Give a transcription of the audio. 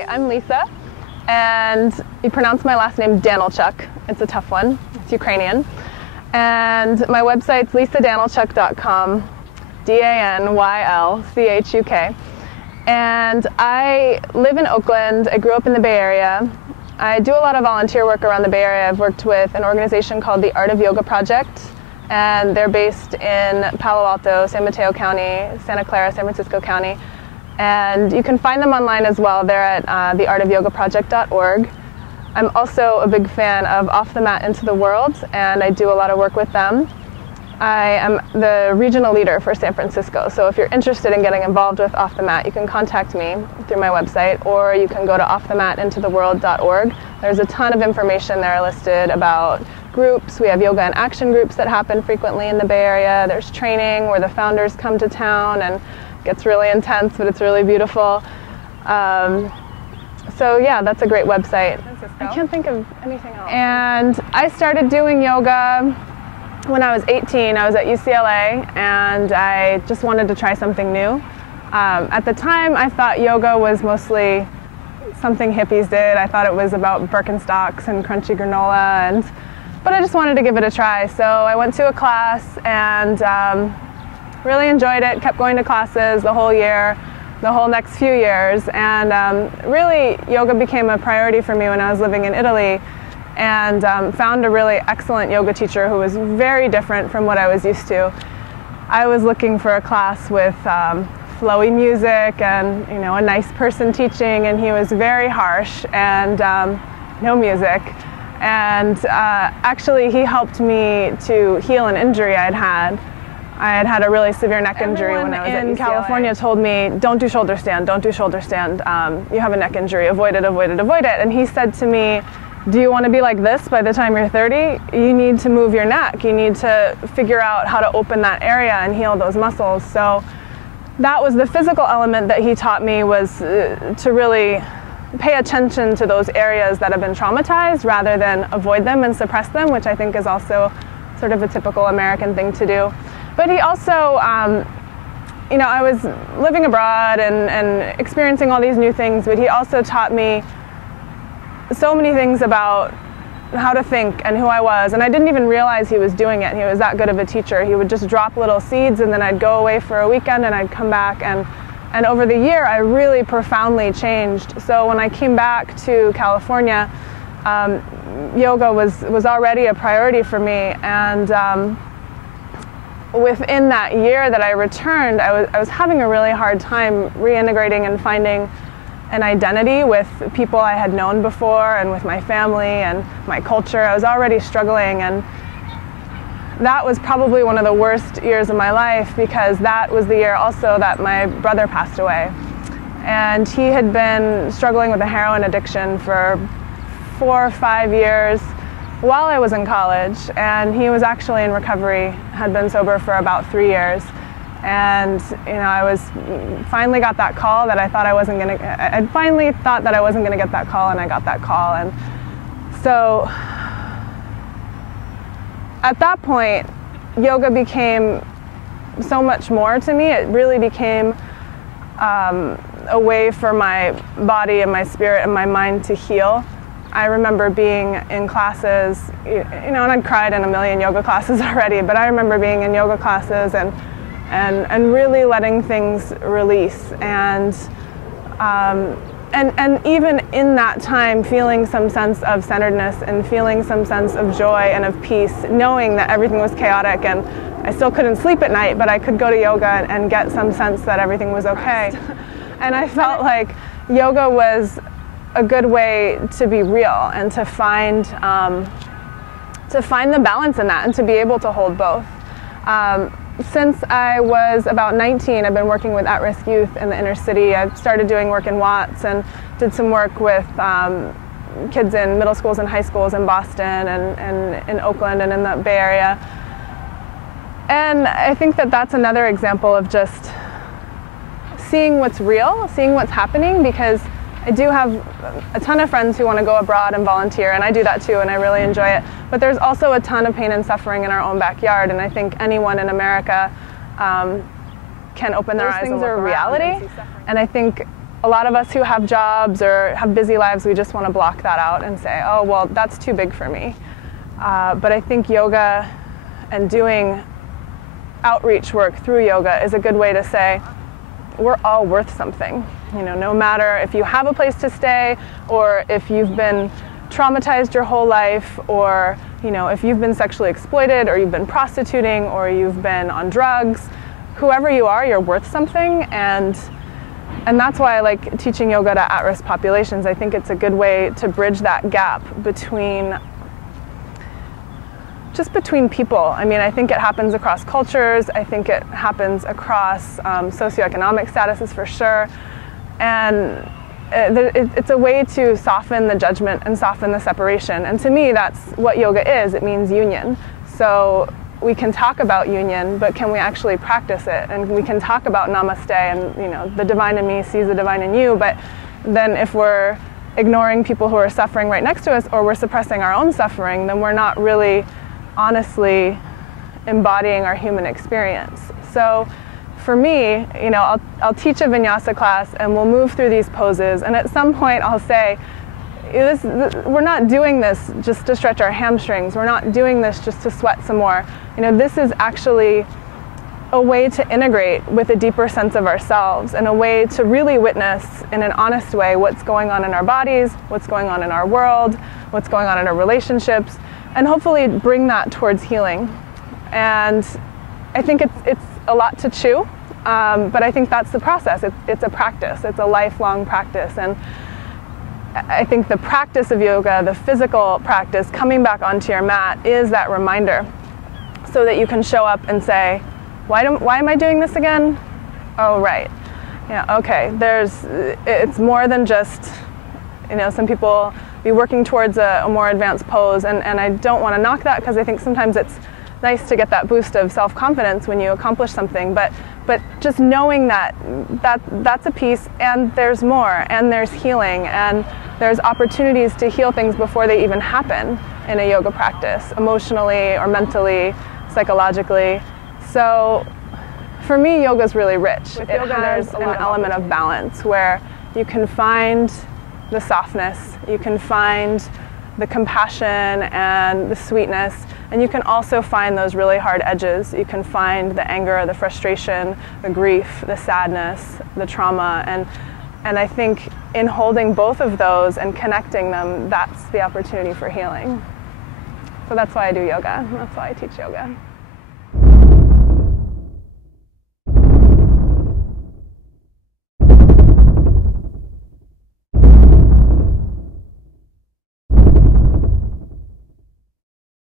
Hi, I'm Lisa, and you pronounce my last name Danylchuk. It's a tough one. It's Ukrainian. And my website's lisadanylchuk.com, Danylchuk. And I live in Oakland. I grew up in the Bay Area. I do a lot of volunteer work around the Bay Area. I've worked with an organization called the Art of Yoga Project, and they're based in Palo Alto, San Mateo County, Santa Clara, San Francisco County. And you can find them online as well. They're at theartofyogaproject.org. I'm also a big fan of Off the Mat Into the World, and I do a lot of work with them. I am the regional leader for San Francisco, so if you're interested in getting involved with Off the Mat, you can contact me through my website, or you can go to offthematintotheworld.org. There's a ton of information there listed about groups. We have yoga and action groups that happen frequently in the Bay Area. There's training where the founders come to town, and it gets really intense, but it's really beautiful. So yeah, that's a great website. I can't think of anything else. And I started doing yoga when I was 18. I was at UCLA, and I just wanted to try something new. At the time, I thought yoga was mostly something hippies did. I thought it was about Birkenstocks and crunchy granola, but I just wanted to give it a try. So I went to a class and really enjoyed it, kept going to classes the whole year, the whole next few years, and really yoga became a priority for me when I was living in Italy, and found a really excellent yoga teacher who was very different from what I was used to. I was looking for a class with flowy music and a nice person teaching, and he was very harsh and no music. And actually he helped me to heal an injury I'd had. I had had a really severe neck injury when I was in California. Told me, don't do shoulder stand, don't do shoulder stand. You have a neck injury, avoid it, avoid it, avoid it. And he said to me, do you want to be like this by the time you're 30? You need to move your neck. You need to figure out how to open that area and heal those muscles. So that was the physical element that he taught me, was to really pay attention to those areas that have been traumatized rather than avoid them and suppress them, which I think is also sort of a typical American thing to do. But he also, I was living abroad and experiencing all these new things, but he also taught me so many things about how to think and who I was, and I didn't even realize he was doing it. He was that good of a teacher. He would just drop little seeds, and then I'd go away for a weekend and I'd come back, and over the year I really profoundly changed. So when I came back to California, yoga was already a priority for me, and within that year that I returned, I was having a really hard time reintegrating and finding an identity with people I had known before and with my family and my culture. I was already struggling, and that was probably one of the worst years of my life, because that was the year also that my brother passed away. And he had been struggling with a heroin addiction for 4 or 5 years while I was in college, and he was actually in recovery, had been sober for about 3 years. And I finally got that call that I thought I wasn't going to, I finally thought that I wasn't going to get that call, and I got that call. And so at that point, yoga became so much more to me. It really became a way for my body and my spirit and my mind to heal. I remember being in classes, and I'd cried in a million yoga classes already, but I remember being in yoga classes and really letting things release, and even in that time feeling some sense of centeredness and feeling some sense of joy and of peace, knowing that everything was chaotic and I still couldn't sleep at night, but I could go to yoga and get some sense that everything was okay. And I felt like yoga was a good way to be real and to find the balance in that and to be able to hold both. Since I was about 19, I've been working with at-risk youth in the inner city. I started doing work in Watts and did some work with kids in middle schools and high schools in Boston and in Oakland and in the Bay Area. And I think that that's another example of just seeing what's real, seeing what's happening, because I do have a ton of friends who want to go abroad and volunteer, and I do that too, and I really enjoy it. But there's also a ton of pain and suffering in our own backyard, and I think anyone in America can open their eyes and look around. Those things are reality, and I think a lot of us who have jobs or have busy lives, we just want to block that out and say, oh, well, that's too big for me. But I think yoga and doing outreach work through yoga is a good way to say, we're all worth something. You know, no matter if you have a place to stay, or if you've been traumatized your whole life, or you know, if you've been sexually exploited, or you've been prostituting, or you've been on drugs, whoever you are, you're worth something. And that's why I like teaching yoga to at-risk populations. I think it's a good way to bridge that gap between people. I mean, I think it happens across cultures. I think it happens across socioeconomic statuses for sure. And it's a way to soften the judgment and soften the separation. And to me, that's what yoga is. It means union. So we can talk about union, but can we actually practice it? And we can talk about namaste and, you know, the divine in me sees the divine in you. But then if we're ignoring people who are suffering right next to us, or we're suppressing our own suffering, then we're not really honestly embodying our human experience. So for me, you know, I'll teach a vinyasa class and we'll move through these poses, and at some point I'll say, we're not doing this just to stretch our hamstrings, we're not doing this just to sweat some more. You know, this is actually a way to integrate with a deeper sense of ourselves, and a way to really witness in an honest way what's going on in our bodies, what's going on in our world, what's going on in our relationships, and hopefully bring that towards healing. And I think it's a lot to chew, but I think that's the process. It's a practice. It's a lifelong practice. And I think the practice of yoga, the physical practice, coming back onto your mat, is that reminder, so that you can show up and say, why am I doing this again? Oh, right. Yeah, okay. It's more than just, you know, some people be working towards a more advanced pose, and I don't want to knock that, because I think sometimes it's nice to get that boost of self-confidence when you accomplish something, but just knowing that's a piece, and there's more, and there's healing, and there's opportunities to heal things before they even happen in a yoga practice, emotionally or mentally, psychologically. So for me, yoga's really rich. With yoga, there's an element of balance where you can find the softness, you can find the compassion and the sweetness, and you can also find those really hard edges. You can find the anger, the frustration, the grief, the sadness, the trauma, and I think in holding both of those and connecting them, that's the opportunity for healing. So that's why I do yoga. That's why I teach yoga.